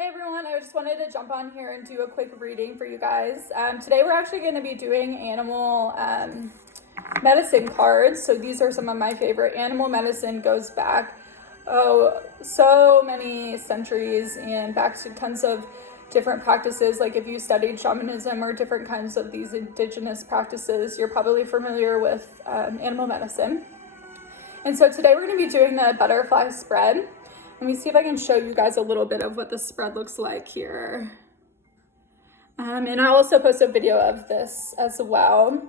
Hey everyone, I just wanted to jump on here and do a quick reading for you guys. Today we're actually going to be doing animal medicine cards. So these are some of my favorite. Animal medicine goes back, so many centuries and back to tons of different practices. Like if you studied shamanism or different kinds of these indigenous practices, you're probably familiar with animal medicine. And so today we're going to be doing the butterfly spread. Let me see if I can show you guys a little bit of what the spread looks like here. And I'll also post a video of this as well.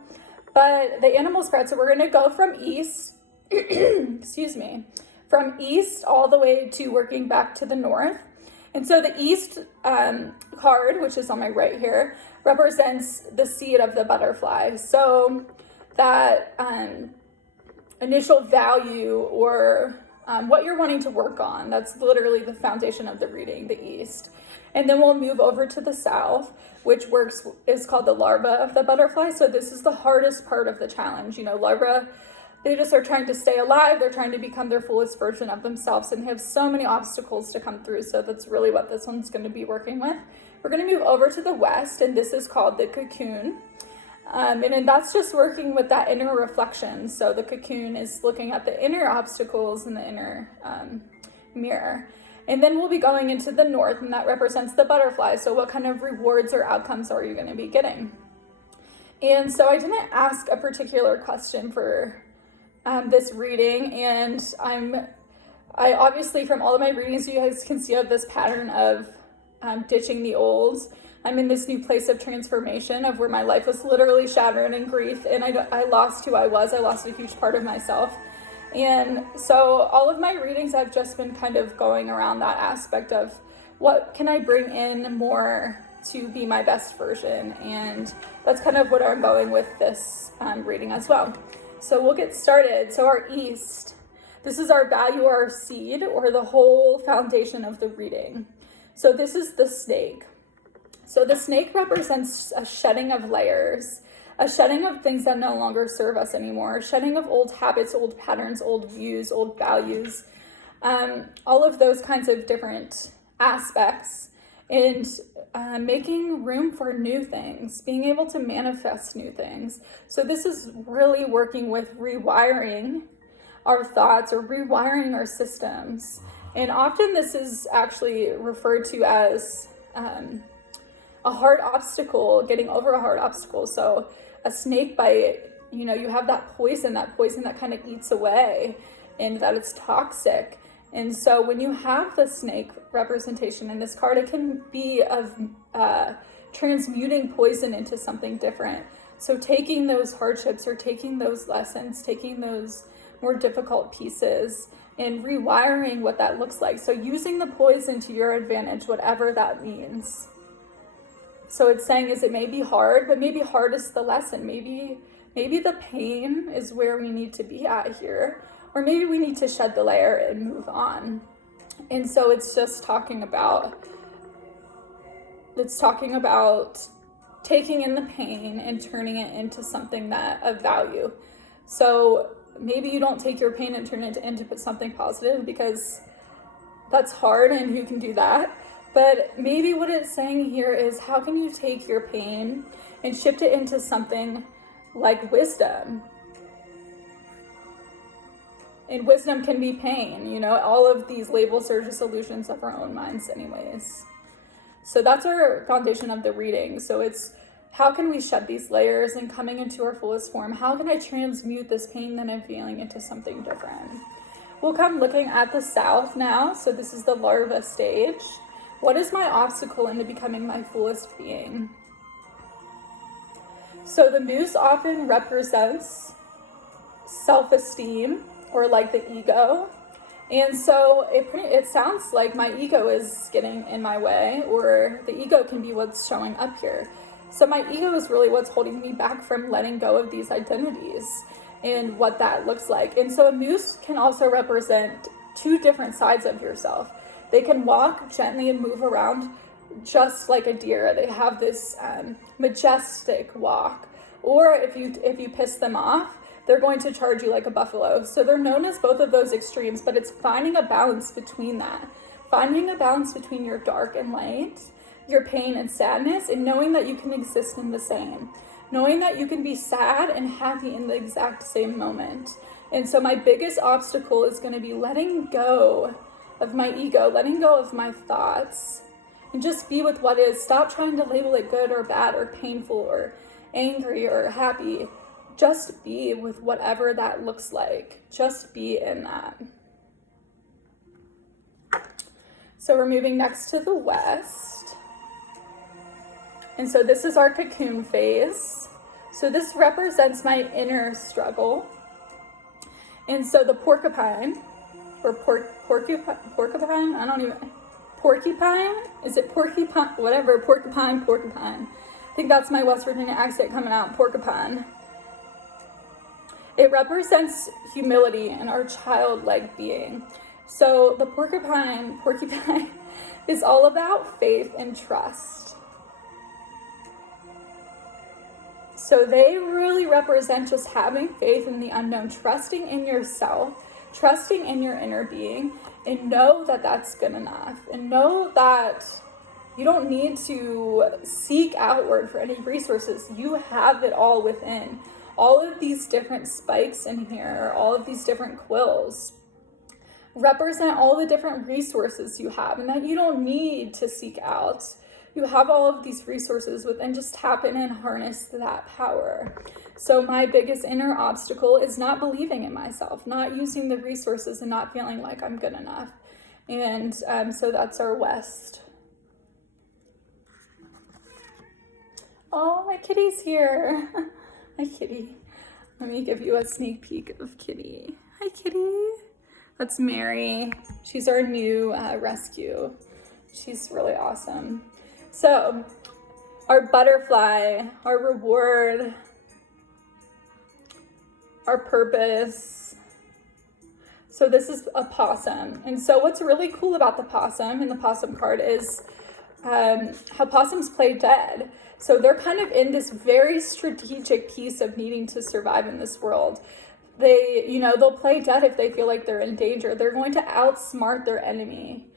But the animal spread, so we're going to go from east, from east all the way to working back to the north. And so the east card, which is on my right here, represents the seed of the butterfly. So that initial value or what you're wanting to work on. That's literally the foundation of the reading, the east. And then we'll move over to the south, which is called the larva of the butterfly. So this is the hardest part of the challenge. You know, larvae, they just are trying to stay alive. They're trying to become their fullest version of themselves and they have so many obstacles to come through. So that's really what this one's going to be working with. We're going to move over to the west, and this is called the cocoon. And that's just working with that inner reflection. So the cocoon is looking at the inner obstacles in the inner mirror. And then we'll be going into the north, and that represents the butterfly. So what kind of rewards or outcomes are you going to be getting? And so I didn't ask a particular question for this reading. And I obviously, from all of my readings, you guys can see of this pattern of ditching the old. I'm in this new place of transformation of where my life was literally shattered in grief, and I lost who I was. I lost a huge part of myself. And so all of my readings, I've just been kind of going around that aspect of what can I bring in more to be my best version. And that's kind of what I'm going with this reading as well. So we'll get started. So our east, this is our value, our seed, or the whole foundation of the reading. So this is the snake. So the snake represents a shedding of layers, a shedding of things that no longer serve us anymore, a shedding of old habits, old patterns, old views, old values, all of those kinds of different aspects, and making room for new things, being able to manifest new things. So this is really working with rewiring our thoughts or rewiring our systems. And often this is actually referred to as a hard obstacle, getting over a hard obstacle. So a snake bite, you know, you have that poison that kind of eats away, and that it's toxic. And so when you have the snake representation in this card, it can be of transmuting poison into something different. So taking those hardships or taking those lessons, taking those more difficult pieces and rewiring what that looks like. So using the poison to your advantage, whatever that means. So it's saying is it may be hard, but maybe hard is the lesson. Maybe the pain is where we need to be at here, or maybe we need to shed the layer and move on. And so it's just talking about taking in the pain and turning it into something that of value. So maybe you don't take your pain and turn it into something positive, because that's hard and who can do that? But maybe what it's saying here is, how can you take your pain and shift it into something like wisdom? And wisdom can be pain, you know, all of these labels are just illusions of our own minds anyways. So that's our foundation of the reading. So it's, how can we shed these layers and coming into our fullest form? How can I transmute this pain that I'm feeling into something different? We'll come looking at the south now. So this is the larva stage. What is my obstacle into becoming my fullest being? So the moose often represents self-esteem, or like the ego. And so it sounds like my ego is getting in my way, or the ego can be what's showing up here. So my ego is really what's holding me back from letting go of these identities and what that looks like. And so a moose can also represent two different sides of yourself. They can walk gently and move around just like a deer. They have this majestic walk. Or if you piss them off, they're going to charge you like a buffalo. So they're known as both of those extremes, but it's finding a balance between that. finding a balance between your dark and light, your pain and sadness, and knowing that you can exist in the same. Knowing that you can be sad and happy in the exact same moment. And so my biggest obstacle is going to be letting go of my ego, letting go of my thoughts, and just be with what is. Stop trying to label it good or bad or painful or angry or happy. Just be with whatever that looks like. Just be in that. So we're moving next to the west. And so this is our cocoon phase. So this represents my inner struggle. And so the porcupine, or porcupine, porcupine? Is it porcupine? Whatever, porcupine. I think that's my West Virginia accent coming out, porcupine. It represents humility and our childlike being. So the porcupine is all about faith and trust. So they really represent just having faith in the unknown, trusting in yourself, trusting in your inner being, and know that that's good enough. And know that you don't need to seek outward for any resources. You have it all within. All of these different spikes in here, all of these different quills, represent all the different resources you have, and that you don't need to seek out. You have all of these resources within. Just tap in and harness that power. So my biggest inner obstacle is not believing in myself, not using the resources, and not feeling like I'm good enough. And so that's our west. Oh, my kitty's here. Hi, kitty. Let me give you a sneak peek of Kitty. Hi, Kitty. That's Mary. She's our new rescue. She's really awesome. So, our butterfly, our reward, our purpose. So this is a possum. And so what's really cool about the possum and the possum card is how possums play dead. So they're kind of in this very strategic piece of needing to survive in this world. They'll play dead if they feel like they're in danger. They're going to outsmart their enemy.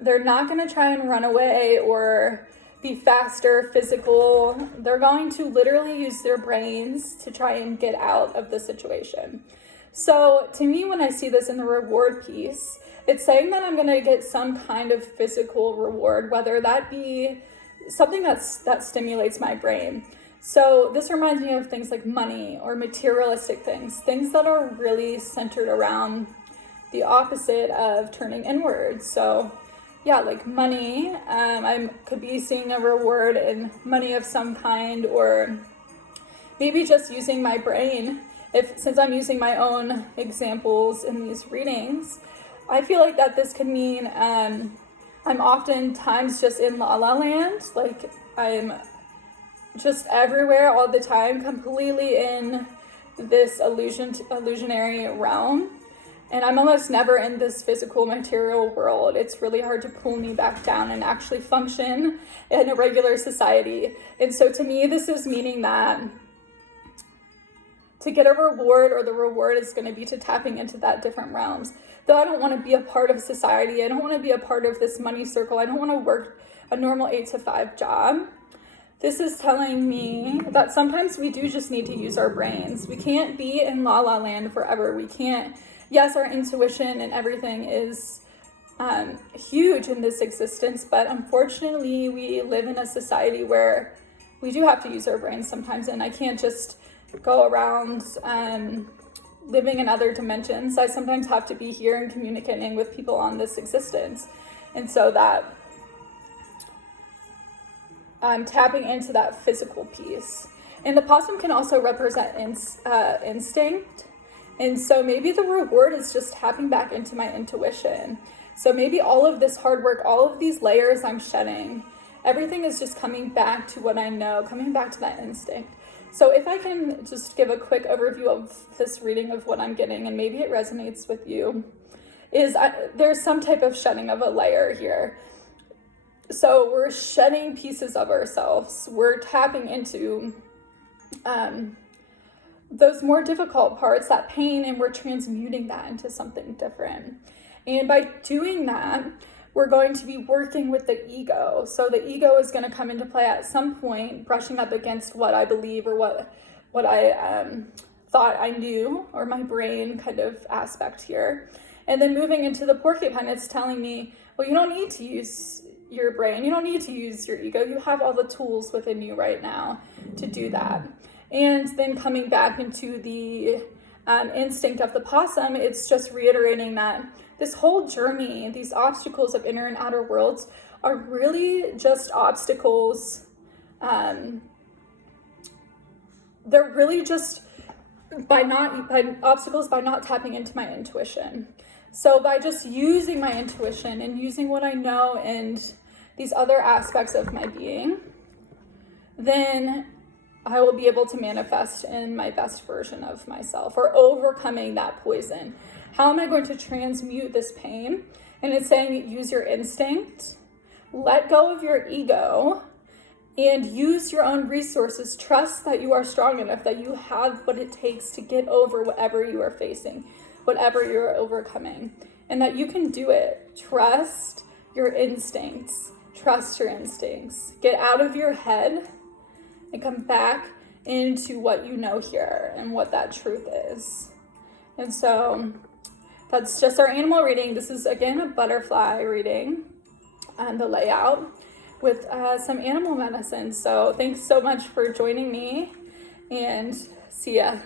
They're not going to try and run away or be faster, physical. They're going to literally use their brains to try and get out of the situation. So to me, when I see this in the reward piece, it's saying that I'm going to get some kind of physical reward, whether that be something that stimulates my brain. So this reminds me of things like money or materialistic things that are really centered around the opposite of turning inward. So yeah, like money, I could be seeing a reward in money of some kind, or maybe just using my brain. Since I'm using my own examples in these readings, I feel like that this could mean I'm oftentimes just in la la land, like I'm just everywhere all the time, completely in this illusionary realm. And I'm almost never in this physical material world. It's really hard to pull me back down and actually function in a regular society. And so to me, this is meaning that to get a reward, or the reward is going to be to tapping into that different realms. Though I don't want to be a part of society. I don't want to be a part of this money circle. I don't want to work a normal 8-to-5 job. This is telling me that sometimes we do just need to use our brains. We can't be in la la land forever. We can't. Yes, our intuition and everything is huge in this existence, but unfortunately we live in a society where we do have to use our brains sometimes, and I can't just go around living in other dimensions. I sometimes have to be here and communicating with people on this existence. And so that I'm tapping into that physical piece. And the possum can also represent instinct. And so maybe the reward is just tapping back into my intuition. So maybe all of this hard work, all of these layers I'm shedding, everything is just coming back to what I know, coming back to that instinct. So if I can just give a quick overview of this reading of what I'm getting, and maybe it resonates with you, there's some type of shedding of a layer here. So we're shedding pieces of ourselves. We're tapping into those more difficult parts, that pain, and we're transmuting that into something different. And by doing that, we're going to be working with the ego. So the ego is going to come into play at some point, brushing up against what I believe or what I thought I knew, or my brain kind of aspect here. And then moving into the porcupine, it's telling me, well, you don't need to use your brain. You don't need to use your ego. You have all the tools within you right now to do that. And then coming back into the instinct of the possum, it's just reiterating that this whole journey, these obstacles of inner and outer worlds, are really just obstacles. They're really just by not tapping into my intuition. So by just using my intuition and using what I know and these other aspects of my being, then I will be able to manifest in my best version of myself, or overcoming that poison. How am I going to transmute this pain? And it's saying use your instinct, let go of your ego, and use your own resources. Trust that you are strong enough, that you have what it takes to get over whatever you are facing, whatever you're overcoming, and that you can do it. Trust your instincts. Trust your instincts. Get out of your head and come back into what you know here and what that truth is. And so that's just our animal reading. This is, again, a butterfly reading and the layout with some animal medicine. So thanks so much for joining me, and see ya.